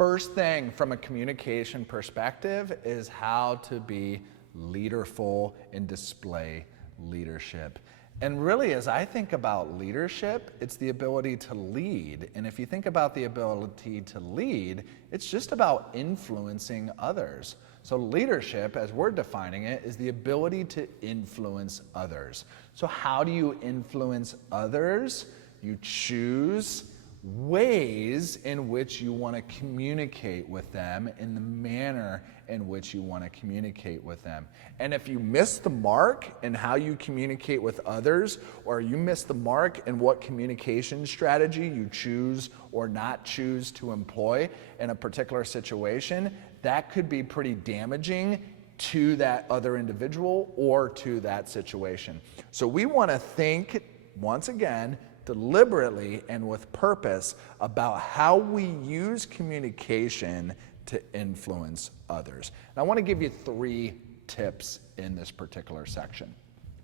first thing from a communication perspective is how to be leaderful and display leadership. And really, as I think about leadership, it's the ability to lead. And if you think about the ability to lead, it's just about influencing others. So leadership, as we're defining it, is the ability to influence others. So how do you influence others? You choose ways in which you want to communicate with them in the manner in which you want to communicate with them. And if you miss the mark in how you communicate with others, or you miss the mark in what communication strategy you choose or not choose to employ in a particular situation, that could be pretty damaging to that other individual or to that situation. So we want to think, once again, deliberately and with purpose about how we use communication to influence others. And I want to give you 3 tips in this particular section.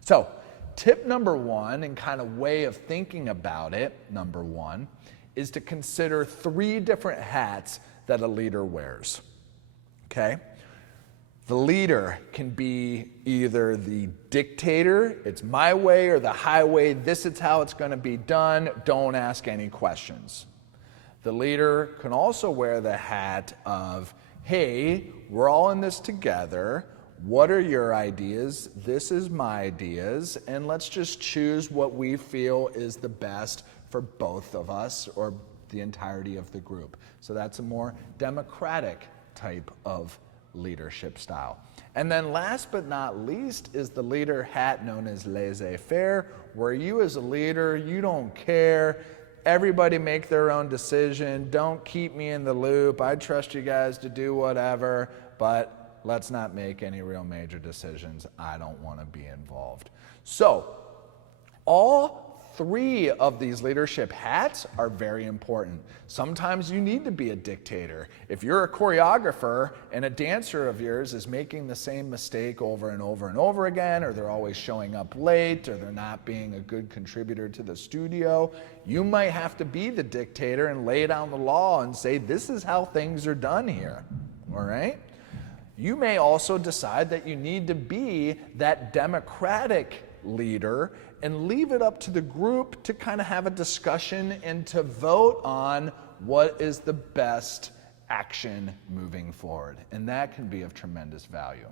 So, tip number 1, and kind of way of thinking about it, number 1, is to consider 3 different hats that a leader wears. Okay? The leader can be either the dictator, it's my way, or the highway, this is how it's going to be done, don't ask any questions. The leader can also wear the hat of, hey, we're all in this together, what are your ideas, this is my ideas, and let's just choose what we feel is the best for both of us or the entirety of the group. So that's a more democratic type of leadership style. And then last but not least is the leader hat known as laissez-faire, where you as a leader, you don't care, everybody make their own decision, don't keep me in the loop, I trust you guys to do whatever, but let's not make any real major decisions, I don't want to be involved. So, all 3 of these leadership hats are very important. Sometimes you need to be a dictator. If you're a choreographer and a dancer of yours is making the same mistake over and over and over again, or they're always showing up late, or they're not being a good contributor to the studio, you might have to be the dictator and lay down the law and say, this is how things are done here, all right? You may also decide that you need to be that democratic leader and leave it up to the group to kind of have a discussion and to vote on what is the best action moving forward. And that can be of tremendous value.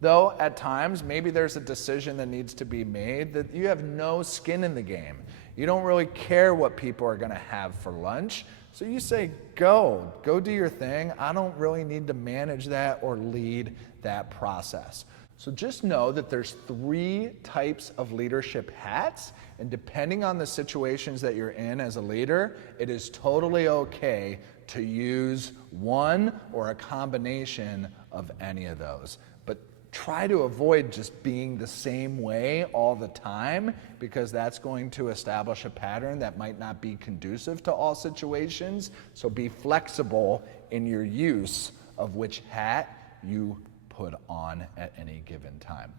Though at times, maybe there's a decision that needs to be made that you have no skin in the game. You don't really care what people are going to have for lunch. So you say, go do your thing. I don't really need to manage that or lead that process. So just know that there's 3 types of leadership hats, and depending on the situations that you're in as a leader, it is totally okay to use one or a combination of any of those. But try to avoid just being the same way all the time, because that's going to establish a pattern that might not be conducive to all situations. So be flexible in your use of which hat you put on at any given time.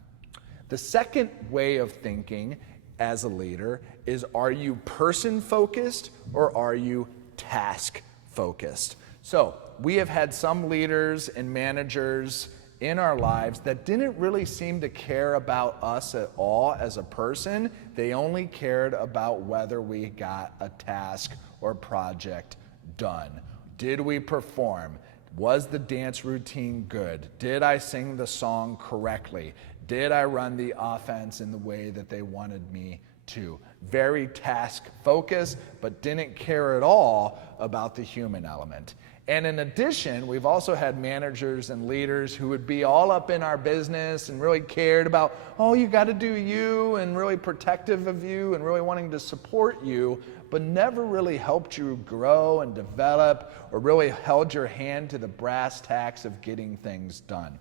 The second way of thinking as a leader is, are you person-focused or are you task-focused? So we have had some leaders and managers in our lives that didn't really seem to care about us at all as a person. They only cared about whether we got a task or project done. Did we perform? Was the dance routine good? Did I sing the song correctly? Did I run the offense in the way that they wanted me to? Very task-focused, but didn't care at all about the human element. And in addition, we've also had managers and leaders who would be all up in our business and really cared about, oh, you got to do you, and really protective of you and really wanting to support you, but never really helped you grow and develop or really held your hand to the brass tacks of getting things done.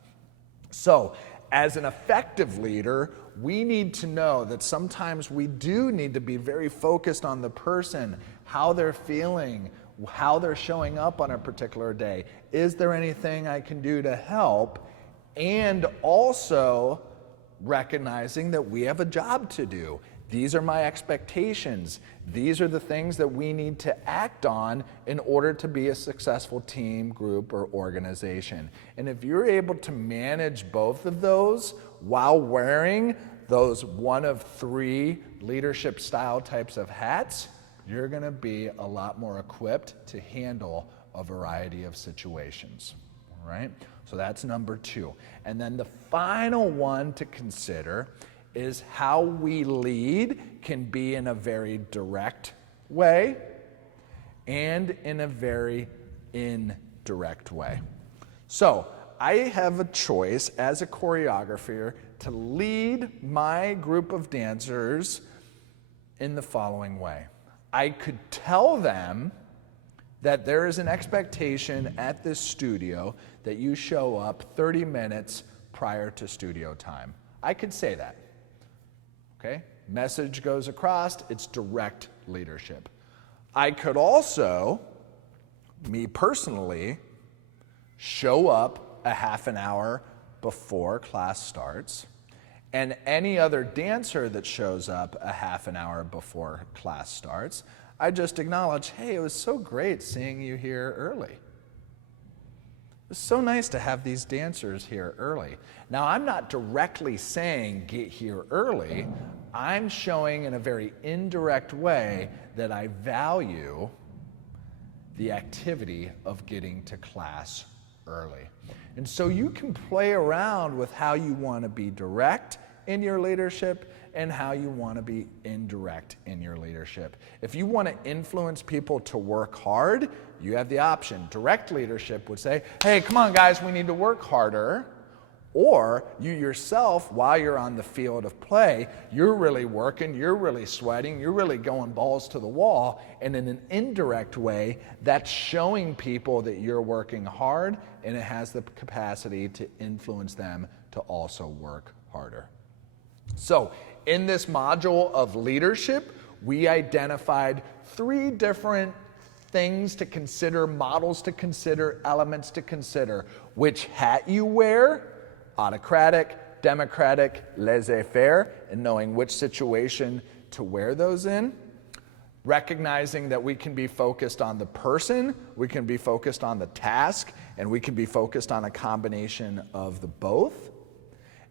So, as an effective leader, we need to know that sometimes we do need to be very focused on the person, how they're feeling, how they're showing up on a particular day. Is there anything I can do to help? And also recognizing that we have a job to do. These are my expectations. These are the things that we need to act on in order to be a successful team, group, or organization. And if you're able to manage both of those while wearing those one of three leadership style types of hats, you're going to be a lot more equipped to handle a variety of situations. All right? So that's number 2. And then the final one to consider is how we lead can be in a very direct way and in a very indirect way. So I have a choice as a choreographer to lead my group of dancers in the following way. I could tell them that there is an expectation at this studio that you show up 30 minutes prior to studio time. I could say that. Okay? Message goes across, it's direct leadership. I could also, me personally, show up a half an hour before class starts, and any other dancer that shows up a half an hour before class starts, I just acknowledge, hey, it was so great seeing you here early. It's so nice to have these dancers here early. Now, I'm not directly saying get here early. I'm showing in a very indirect way that I value the activity of getting to class early. And so you can play around with how you want to be direct in your leadership and how you want to be indirect in your leadership. If you want to influence people to work hard, you have the option. Direct leadership would say, hey, come on guys, we need to work harder. Or you yourself, while you're on the field of play, you're really working, you're really sweating, you're really going balls to the wall, and in an indirect way, that's showing people that you're working hard, and it has the capacity to influence them to also work harder. So, in this module of leadership, we identified 3 different things to consider, models to consider, elements to consider. Which hat you wear, autocratic, democratic, laissez-faire, and knowing which situation to wear those in. Recognizing that we can be focused on the person, we can be focused on the task, and we can be focused on a combination of the both.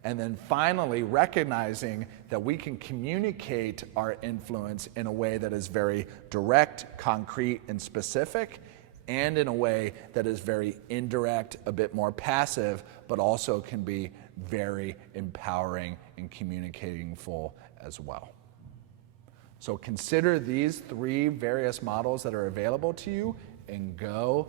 And then finally, recognizing that we can communicate our influence in a way that is very direct, concrete, and specific, and in a way that is very indirect, a bit more passive, but also can be very empowering and communicating full as well. So consider these 3 various models that are available to you and go